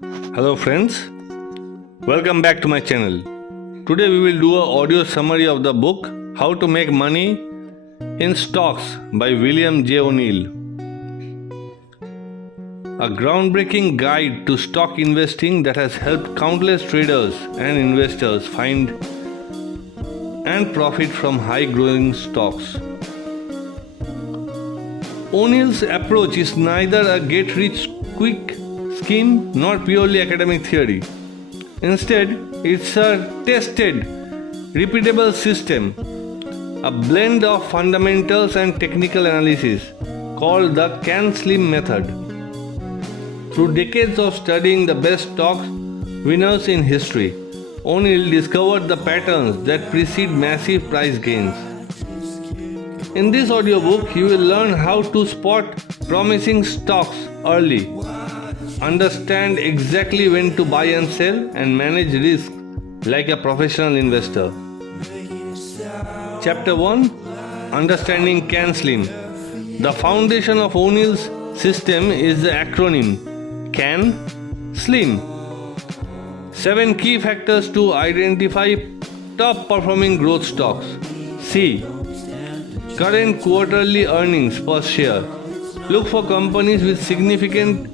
Hello friends, welcome back to my channel. Today we will do an audio summary of the book How to Make Money in Stocks by William J. O'Neill. A groundbreaking guide to stock investing that has helped countless traders and investors find and profit from high-growing stocks. O'Neill's approach is neither a get-rich-quick scheme nor purely academic theory. Instead, it's a tested, repeatable system, a blend of fundamentals and technical analysis called the CAN-SLIM method. Through decades of studying the best stock winners in history, O'Neill discovered the patterns that precede massive price gains. In this audiobook, you will learn how to spot promising stocks early, understand exactly when to buy and sell, and manage risk like a professional investor. Chapter 1: Understanding CAN-SLIM. The foundation of O'Neill's system is the acronym CAN-SLIM. 7 key factors to identify top performing growth stocks. C. Current quarterly earnings per share. Look for companies with significant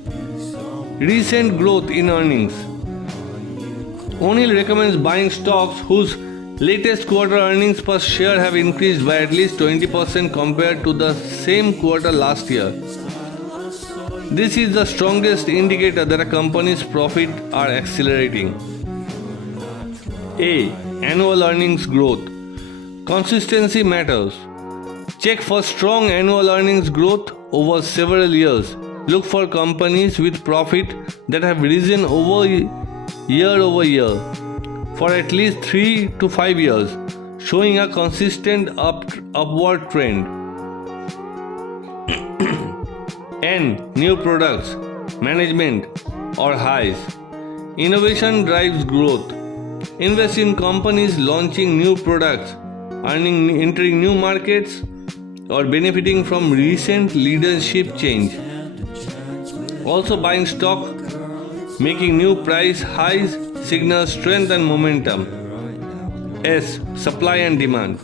recent growth in earnings. O'Neill recommends buying stocks whose latest quarter earnings per share have increased by at least 20% compared to the same quarter last year. This is the strongest indicator that a company's profits are accelerating. A. Annual earnings growth. Consistency matters. Check for strong annual earnings growth over several years. Look for companies with profit that have risen year over year for at least 3 to 5 years, showing a consistent upward trend. N. New products, management, or highs. Innovation drives growth. Invest in companies launching new products, entering new markets, or benefiting from recent leadership change. Also, buying stock making new price highs signals strength and momentum. S. Supply and demand.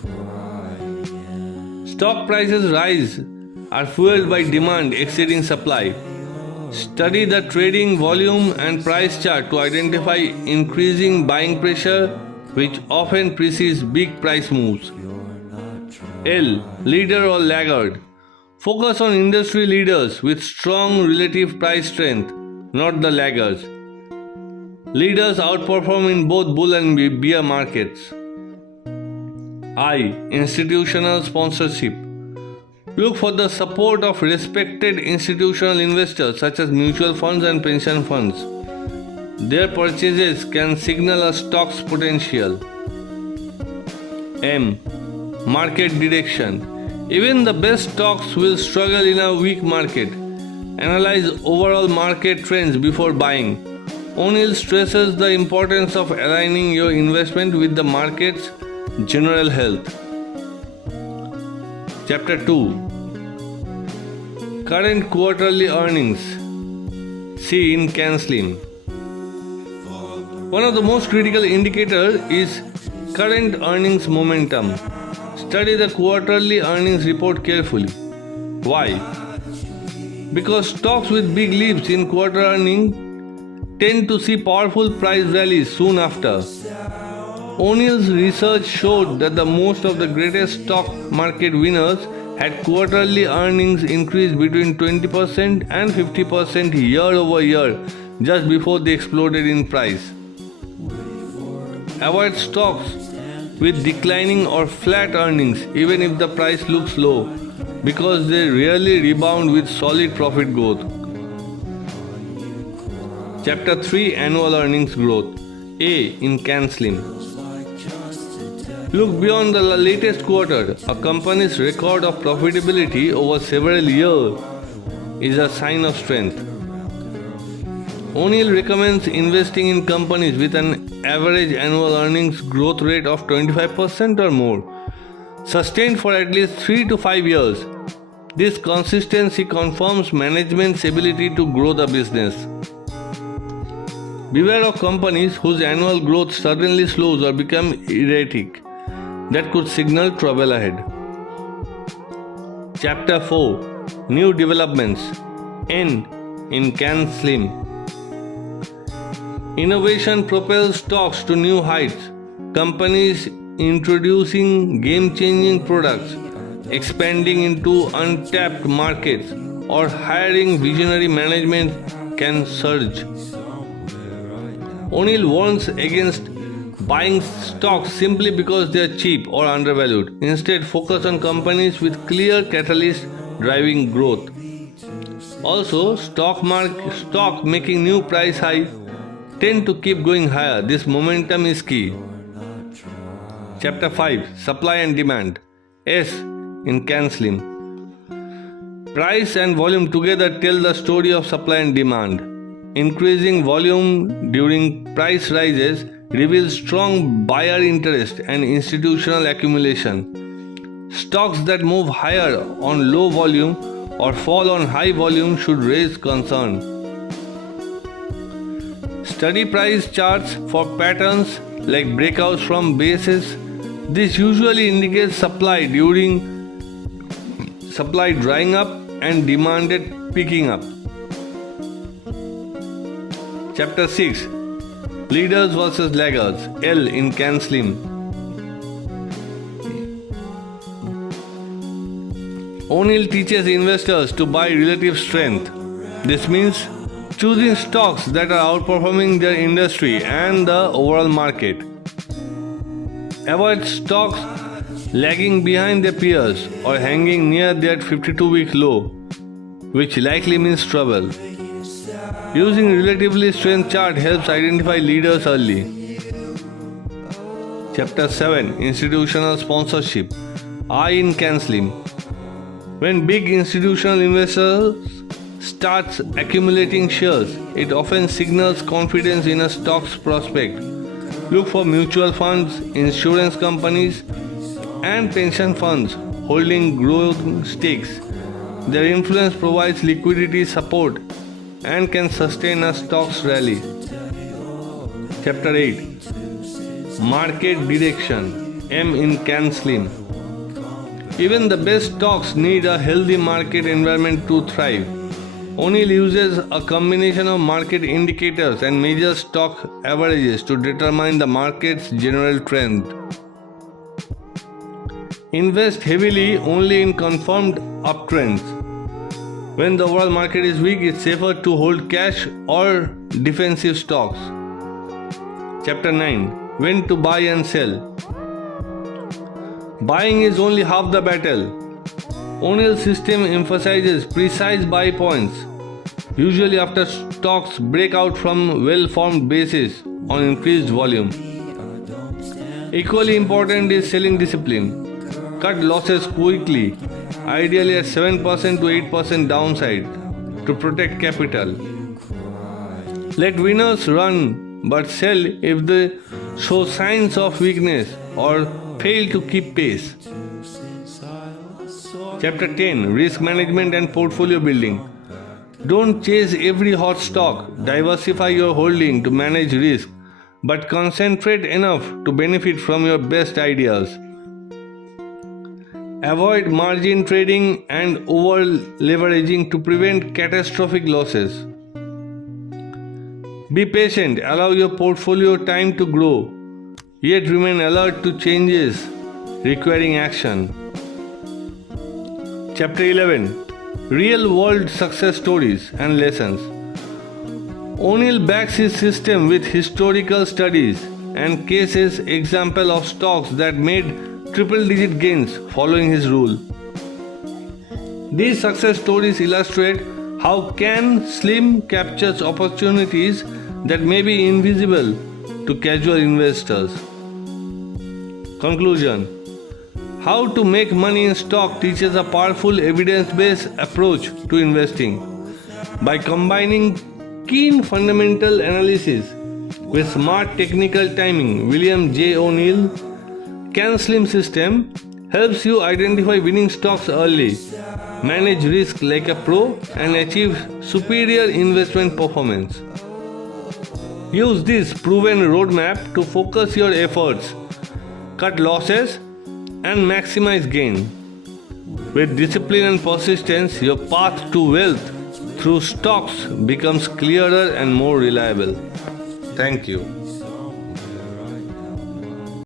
Stock prices rise are fueled by demand exceeding supply. Study the trading volume and price chart to identify increasing buying pressure, which often precedes big price moves. L. Leader or laggard. Focus on industry leaders with strong relative price strength, not the laggards. Leaders outperform in both bull and bear markets. I. Institutional sponsorship. Look for the support of respected institutional investors such as mutual funds and pension funds. Their purchases can signal a stock's potential. M. Market direction. Even the best stocks will struggle in a weak market. Analyze overall market trends before buying. O'Neill stresses the importance of aligning your investment with the market's general health. Chapter 2: Current quarterly earnings. See in CAN-SLIM. One of the most critical indicators is current earnings momentum. Study the quarterly earnings report carefully. Why? Because stocks with big leaps in quarter earnings tend to see powerful price rallies soon after. O'Neill's research showed that the most of the greatest stock market winners had quarterly earnings increase between 20% and 50% year over year just before they exploded in price. Avoid stocks with declining or flat earnings even if the price looks low, because they rarely rebound with solid profit growth. Chapter 3: Annual earnings growth. A. In CAN-SLIM. Look beyond the latest quarter. A company's record of profitability over several years is a sign of strength. O'Neill recommends investing in companies with an average annual earnings growth rate of 25% or more, sustained for at least 3 to 5 years. This consistency confirms management's ability to grow the business. Beware of companies whose annual growth suddenly slows or becomes erratic. That could signal trouble ahead. Chapter 4. New developments. N in CanSlim. Innovation propels stocks to new heights. Companies introducing game-changing products, expanding into untapped markets, or hiring visionary management can surge. O'Neill warns against buying stocks simply because they are cheap or undervalued. Instead, focus on companies with clear catalysts driving growth. Also, stock making new price highs tend to keep going higher. This momentum is key. Chapter 5. Supply and Demand. S in CanSlim. Price and volume together tell the story of supply and demand. Increasing volume during price rises reveals strong buyer interest and institutional accumulation. Stocks that move higher on low volume or fall on high volume should raise concern. Study price charts for patterns like breakouts from bases. This usually indicates supply drying up and demand picking up. Chapter 6. Leaders versus laggards. L in CanSlim. O'Neill teaches investors to buy relative strength. This means choosing stocks that are outperforming their industry and the overall market. Avoid stocks lagging behind their peers or hanging near their 52-week low, which likely means trouble. Using relatively strength chart helps identify leaders early. Chapter 7. Institutional Sponsorship. I in CanSlim. When big institutional investors starts accumulating shares, it often signals confidence in a stock's prospect. Look for mutual funds, insurance companies, and pension funds holding growing stakes. Their influence provides liquidity support and can sustain a stock's rally. Chapter 8. Market Direction. M in CanSlim. Even the best stocks need a healthy market environment to thrive. O'Neill uses a combination of market indicators and major stock averages to determine the market's general trend. Invest heavily only in confirmed uptrends. When the overall market is weak, it's safer to hold cash or defensive stocks. Chapter 9. When to buy and sell. Buying is only half the battle. O'Neill's system emphasizes precise buy points, usually after stocks break out from well-formed bases on increased volume. Equally important is selling discipline. Cut losses quickly, ideally at 7% to 8% downside, to protect capital. Let winners run, but sell if they show signs of weakness or fail to keep pace. Chapter 10. Risk Management and Portfolio Building. Don't chase every hot stock. Diversify your holding to manage risk, but concentrate enough to benefit from your best ideas. Avoid margin trading and over leveraging to prevent catastrophic losses. Be patient, allow your portfolio time to grow, yet remain alert to changes requiring action. Chapter 11. Real world success stories and lessons. O'Neill backs his system with historical studies and cases example of stocks that made triple-digit gains following his rule. These success stories illustrate how CanSlim captures opportunities that may be invisible to casual investors. Conclusion. How to make money in stock teaches a powerful evidence-based approach to investing. By combining keen fundamental analysis with smart technical timing, William J. O'Neill CanSlim system helps you identify winning stocks early, manage risk like a pro, and achieve superior investment performance. Use this proven roadmap to focus your efforts, cut losses, and maximize gain. With discipline and persistence, your path to wealth through stocks becomes clearer and more reliable. Thank you.